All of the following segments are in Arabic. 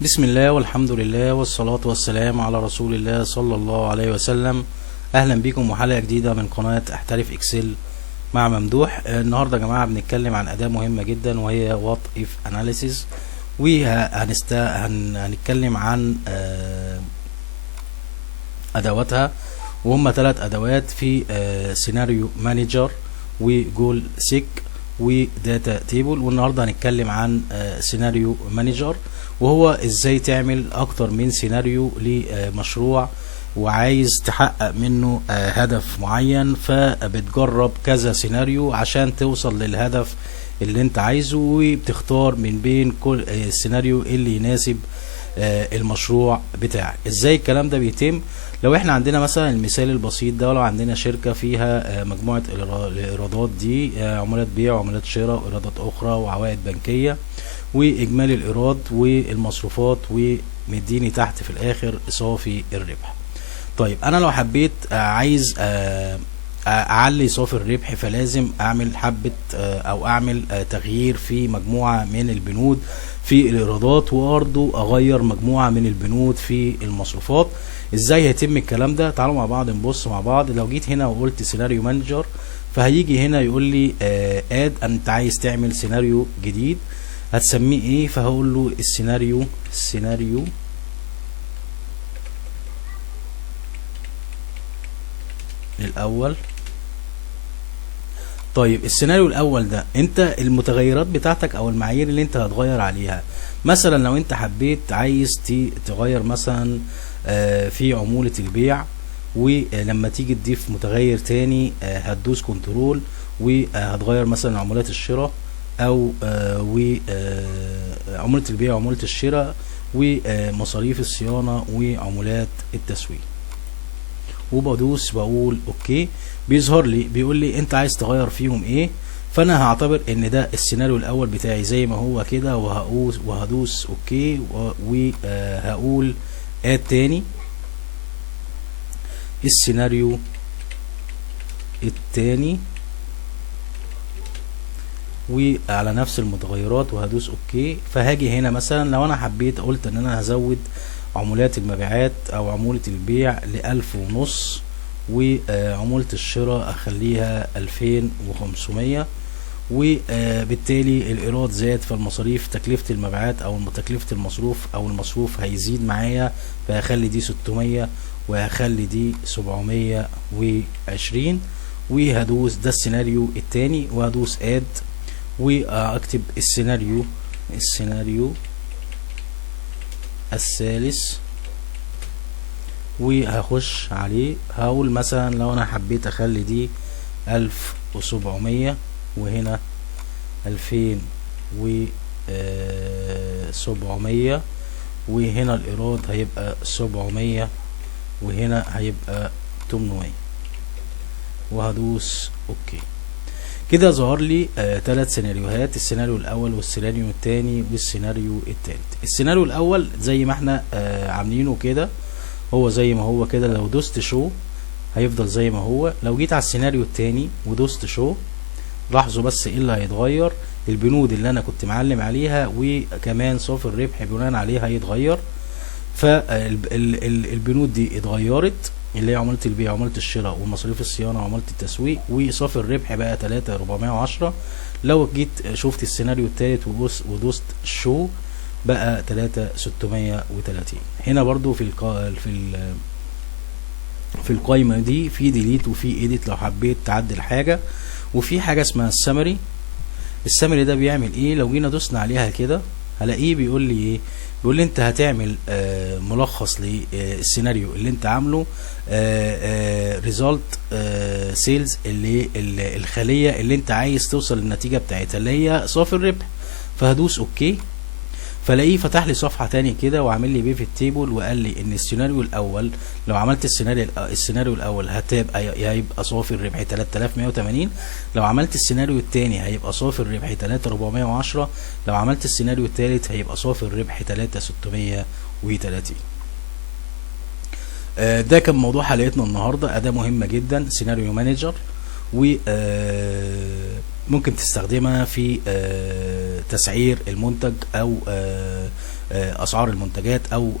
بسم الله والحمد لله والصلاة والسلام على رسول الله صلى الله عليه وسلم. أهلا بكم وحلقة جديدة من قناة احترف اكسل مع ممدوح. النهاردة يا جماعة بنتكلم عن أداة مهمة جدا وهي وات اف اناليسيز، وهنتكلم عن أدواتها، وهم 3 أدوات في سيناريو مانجر وجول سيك وداتا تيبل. والنهارده هنتكلم عن سيناريو مانجر، وهو ازاي تعمل اكتر من سيناريو لمشروع وعايز تحقق منه هدف معين، فبتجرب كذا سيناريو عشان توصل للهدف اللي انت عايزه، وبتختار من بين كل السيناريو اللي يناسب المشروع بتاعك. ازاي الكلام ده بيتم؟ لو احنا عندنا مثلا المثال البسيط ده، ولو عندنا شركة فيها مجموعة الايرادات دي عمولات بيع وعمولات شراء وايرادات اخرى وعوائد بنكية واجمالي الايراد والمصروفات، ومديني تحت في الاخر صافي الربح. طيب انا لو حبيت عايز اعلي صافي الربح، فلازم اعمل حبة او اعمل تغيير في مجموعة من البنود في الايرادات، وبرضه اغير مجموعة من البنود في المصروفات. ازاي هيتم الكلام ده؟ تعالوا مع بعض نبص مع بعض. لو جيت هنا وقلت سيناريو مانجر، فهيجي هنا يقول لي اد انت عايز تعمل سيناريو جديد، هتسميه ايه؟ فهقول له السيناريو الاول. طيب السيناريو الاول ده انت المتغيرات بتاعتك او المعايير اللي انت هتغير عليها، مثلا لو انت حبيت عايز تغير مثلا في عمولة البيع، ولما تيجي تضيف متغير تاني هتدوس كنترول وهتغير مثلا عمولات الشراء او عمولة البيع وعمولة الشراء ومصاريف الصيانة وعمولات التسويق، وبدوس بقول اوكي. بيظهر لي بيقول لي انت عايز تغير فيهم ايه، فانا هعتبر ان ده السيناريو الاول بتاعي زي ما هو كده، وهدوس اوكي وهقول اد تاني السيناريو التاني وعلى نفس المتغيرات وهدوس اوكي. فهاجي هنا مثلا لو انا حبيت قلت ان انا هزود عمولات المبيعات او عمولة البيع ل1500، وعمولة الشراء اخليها 2500، وبالتالي الايراد زاد، فالمصاريف تكلفة المبيعات او تكلفة المصروف او المصروف هيزيد معايا، فهخلي دي 600 وهخلي دي 720، وهدوس ده السيناريو التاني وهدوس اد واكتب السيناريو الثالث وهخش عليه. هقول مثلا لو انا حبيت اخلي دي 1700 وهنا 2700، وهنا الايراد هيبقى 700 وهنا هيبقى 800، وهدوس اوكي. كده ظهر لي 3 سيناريوهات، السيناريو الاول والسيناريو الثاني والسيناريو الثالث. السيناريو الاول زي ما احنا عاملينه كده، هو زي ما هو كده. لو دوست شو هيفضل زي ما هو. لو جيت على السيناريو الثاني ودوست شو، لاحظوا بس ايه اللي هيتغير. البنود اللي انا كنت معلم عليها وكمان صافي الربح بناء عليها هيتغير، فالبنود دي اتغيرت، اللي هي عمولة البيع وعمولة الشراء ومصاريف الصيانة وعمولة التسويق، وصافي الربح بقى 3410. لو جيت شفت السيناريو الثالث ودوست شو بقى 3630. هنا برضو في القائمة دي في ديليت وفي ايديت لو حبيت تعدل حاجة، وفي حاجة اسمها السمري. السمري ده بيعمل ايه؟ لو جينا دوسنا عليها كده هلاقيه بيقول لي ايه؟ بيقول لي انت هتعمل ملخص للسيناريو اللي انت عامله، ريزالت سيلز، اللي الخلية اللي انت عايز توصل للنتيجة بتاعتها اللي هي صافي الربح. فهدوس اوكي، فلاقيه فتح لي صفحه تاني كده وعامل لي بيفت تيبل، وقال لي ان السيناريو الاول لو عملت السيناريو الاول هيبقى صافي الربح 3180. لو عملت السيناريو الثاني هيبقى صافي الربح 3410. لو عملت السيناريو الثالث هيبقى صافي الربح 3630. ده كان موضوع حلقتنا النهارده. اداه مهمه جدا سيناريو مانجر، و ممكن تستخدمها في تسعير المنتج او اسعار المنتجات او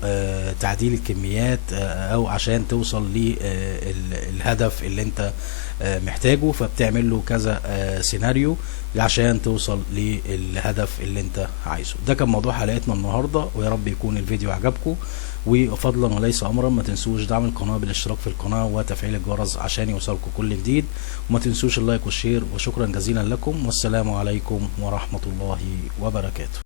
تعديل الكميات او عشان توصل للهدف اللي انت محتاجه. فبتعمل له كذا سيناريو عشان توصل للهدف اللي انت عايزه. ده كان موضوع حلقتنا النهارده، ويا رب يكون الفيديو عجبكم. وفضلا وليس امرا ما تنسوش دعم القناه بالاشتراك في القناه وتفعيل الجرس عشان يوصلكم كل جديد، وما تنسوش اللايك والشير. وشكرا جزيلا لكم، والسلام عليكم ورحمه الله وبركاته.